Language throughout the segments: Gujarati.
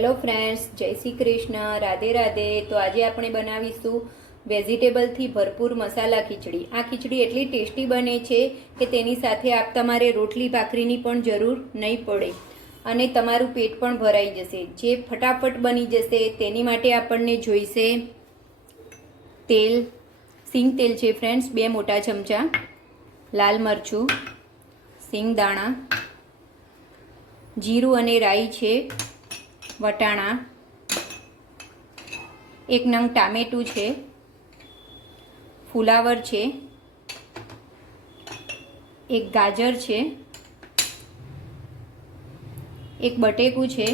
હેલો ફ્રેન્ડ્સ, જય શ્રી કૃષ્ણ, રાધે રાધે. તો આજે આપણે બનાવીશું વેજીટેબલથી ભરપૂર મસાલા ખીચડી. આ ખીચડી એટલી ટેસ્ટી બને છે કે તેની સાથે તમારે રોટલી ભાખરીની પણ જરૂર નહીં પડે અને તમારું પેટ પણ ભરાઈ જશે. જે ફટાફટ બની જશે તેની માટે આપણને જોઈશે તેલ. સિંગ તેલ છે ફ્રેન્ડ્સ, 2 મોટા ચમચા. લાલ મરચું, સિંગ દાણા, જીરું અને રાઈ છે, વટાણા, 1 નંગ ટામેટું છે, ફુલાવર છે, 1 ગાજર છે, 1 બટેકું છે,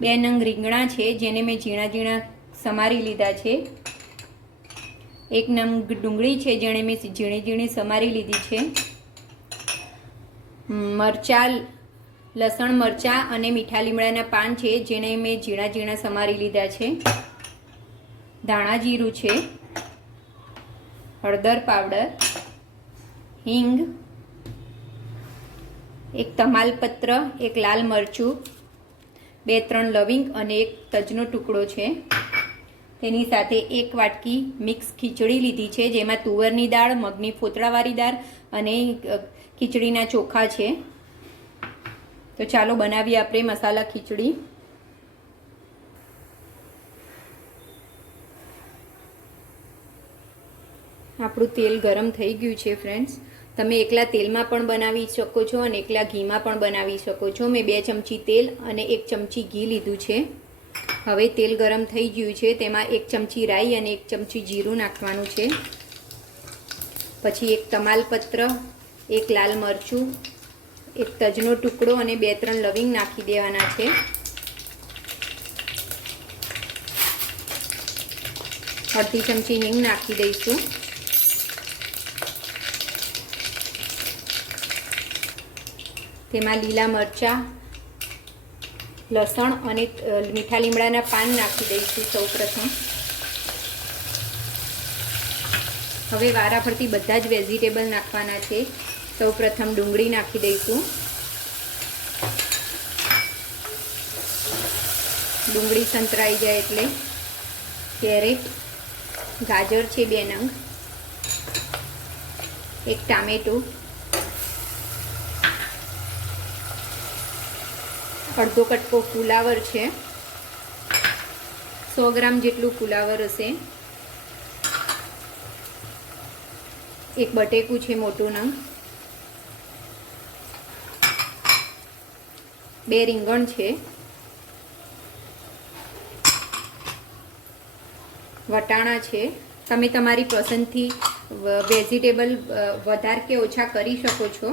2 નંગ રીંગણા છે જેને મેં ઝીણા ઝીણા સમારી લીધા છે, 1 નંગ ડુંગળી છે જેને મેં ઝીણી ઝીણી સમારી લીધી છે, મરચાં, લસણ મરચાં અને મીઠા લીમડાના પાન છે જેને મેં ઝીણા ઝીણા સમારી લીધા છે, ધાણા જીરું છે, હળદર પાવડર, હિંગ, 1 તમાલપત્ર, 1 લાલ મરચું, 2-3 લવિંગ અને 1 તજનો ટુકડો છે. તેની સાથે 1 વાટકી મિક્સ ખીચડી લીધી છે જેમાં તુવરની દાળ, મગની ફોતળાવાળી દાળ અને ખીચડીના ચોખા છે. તો ચાલો બનાવીએ આપણે મસાલા ખીચડી. આપણું તેલ ગરમ થઈ ગયું છે ફ્રેન્ડ્સ. તમે એકલા તેલમાં પણ બનાવી શકો છો અને એકલા ઘીમાં પણ બનાવી શકો છો. મેં 2 ચમચી તેલ અને 1 ચમચી ઘી લીધું છે. હવે તેલ ગરમ થઈ ગયું છે, તેમાં 1 ચમચી રાઈ અને 1 ચમચી જીરું નાખવાનું છે. પછી 1 તમાલપત્ર, 1 લાલ મરચું, 1 તજનો ટુકડો અને 2-3 લવિંગ નાખી દેવાના છે. અડધી ચમચી હિંગ નાખી દઈશું. તેમાં લીલા મરચાં, લસણ અને મીઠા લીમડાના પાન નાખી દઈશું સૌપ્રથમ. હવે વારાફરતી બધા જ વેજીટેબલ નાખવાના છે. સૌપ્રથમ ડુંગળી નાખી દઈશું. ડુંગળી સંતરાઈ જાય એટલે કેરેટ, ગાજર છે 2 નંગ, 1 ટામેટું, અડધો કટકો ફુલાવર છે, 100 ગ્રામ જેટલું ફુલાવર હશે, 1 બટેકું છે મોટું નંગ, 2 રીંગણ છે, વટાણા છે. તમે તમારી પસંદથી વેજીટેબલ વધારે કે ઓછા કરી શકો છો.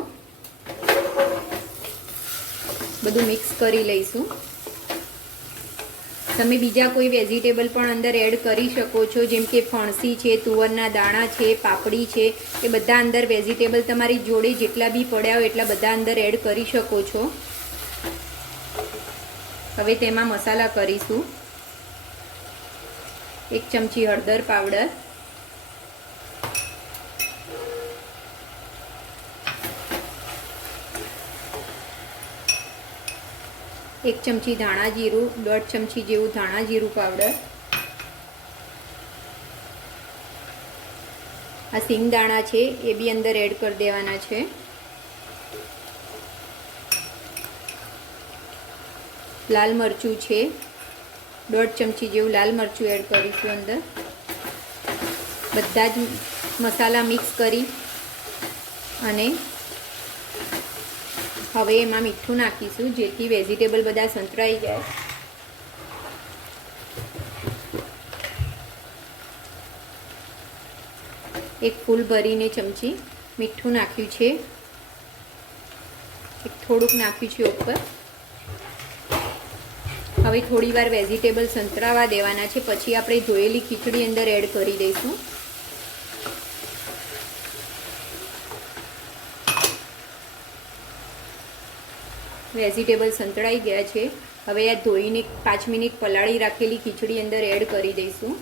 બધું મિક્સ કરી લઈશું. તમે બીજા કોઈ વેજીટેબલ પણ અંદર એડ કરી શકો છો, જેમ કે ફણસી છે, તુવરના દાણા છે, પાપડી છે. એ બધા અંદર વેજીટેબલ તમારી જોડે જેટલા બી પડ્યા હોય એટલા બધા અંદર એડ કરી શકો છો. હવે તેમાં મસાલા કરીશું. 1 ચમચી હળદર પાવડર, 1 ચમચી ધાણા જીરું, 1.5 ચમચી જેવું ધાણા જીરું પાવડર. આ સિંગ દાણા છે એ બી અંદર એડ કરી દેવાના છે. લાલ મરચું છે, 1.5 ચમચી જેવું લાલ મરચું એડ કરીશું અંદર. બધા જ મસાલા મિક્સ કરી અને હવે એમાં મીઠું નાખીશું જેથી વેજીટેબલ બધા સંતરાઈ જાય. એક ફૂલ ભરીને ચમચી મીઠું નાખ્યું છે. થોડુંક નાખ્યું છે ઉપર. હવે થોડી વાર વેજીટેબલ સંતરાવા દેવાના છે, પછી આપણે ધોયેલી ખીચડી અંદર એડ કરી દઈશું. વેજીટેબલ સંતળાઈ ગયા છે. હવે આ ધોઈને 5 મિનિટ પલાળી રાખેલી ખીચડી અંદર એડ કરી દઈશું.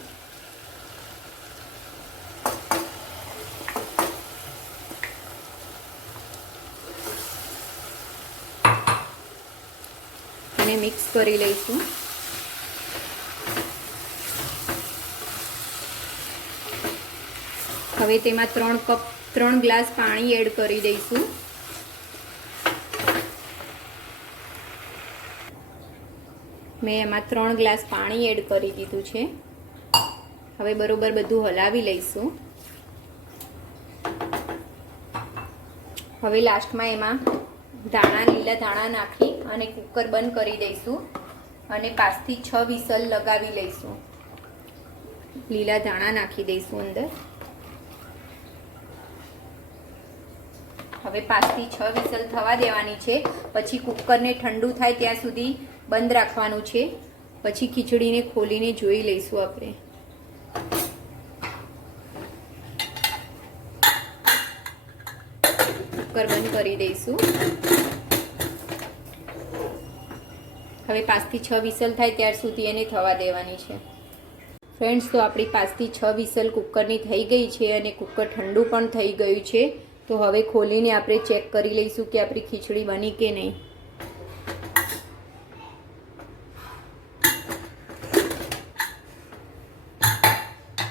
એને મિક્સ કરી લઈશું. હવે તેમાં 3 ગ્લાસ પાણી એડ કરી દઈશું. મેં એમાં 3 ગ્લાસ પાણી એડ કરી દીધું છે. હવે બરોબર બધું હલાવી લઈશું. હવે લાસ્ટમાં એમાં લીલા ધાણા નાખી અને કુકર બંધ કરી દઈશું અને 5 થી 6 વિસલ લગાવી લઈશું. લીલા ધાણા નાખી દઈશું અંદર. હવે 5 થી 6 વિસલ થવા દેવાની છે. પછી કુકરને ઠંડુ થાય ત્યાં સુધી બંધ રાખવાનું છે. પછી ખીચડીને ખોલીને જોઈ લઈશું આપણે. કુકર બંધ કરી દઈશું. હવે 5 થી 6 વિસલ થાય ત્યાર સુધી એને થવા દેવાની છે. ફ્રેન્ડ્સ, તો આપણી 5 થી 6 વિસલ કુકરની થઈ ગઈ છે અને કુકર ઠંડુ પણ થઈ ગયું છે. તો હવે ખોલીને આપણે ચેક કરી લઈશું કે આપણી ખીચડી બની કે નહીં.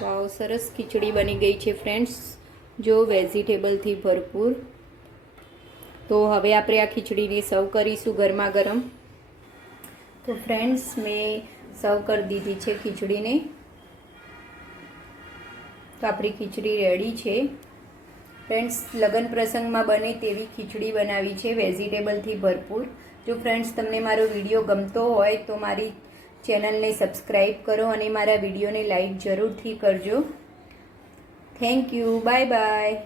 વાવ, સરસ ખીચડી બની ગઈ છે ફ્રેન્ડ્સ, જો વેજીટેબલથી ભરપૂર. તો હવે આપણે આ ખીચડીને સર્વ કરીશું ગરમા ગરમ. તો ફ્રેન્ડ્સ, મેં સર્વ કરી દીધી છે ખીચડીને. તો આપણી ખીચડી રેડી છે. ફ્રેન્ડ્સ, લગ્ન પ્રસંગમાં બને તેવી ખીચડી બનાવી છે, વેજીટેબલથી ભરપૂર. જો ફ્રેન્ડ્સ તમને મારો વિડીયો ગમતો હોય તો મારી ચેનલને સબસ્ક્રાઈબ કરો અને મારા વિડીયોને લાઈક જરૂરથી કરજો. Thank you. Bye bye.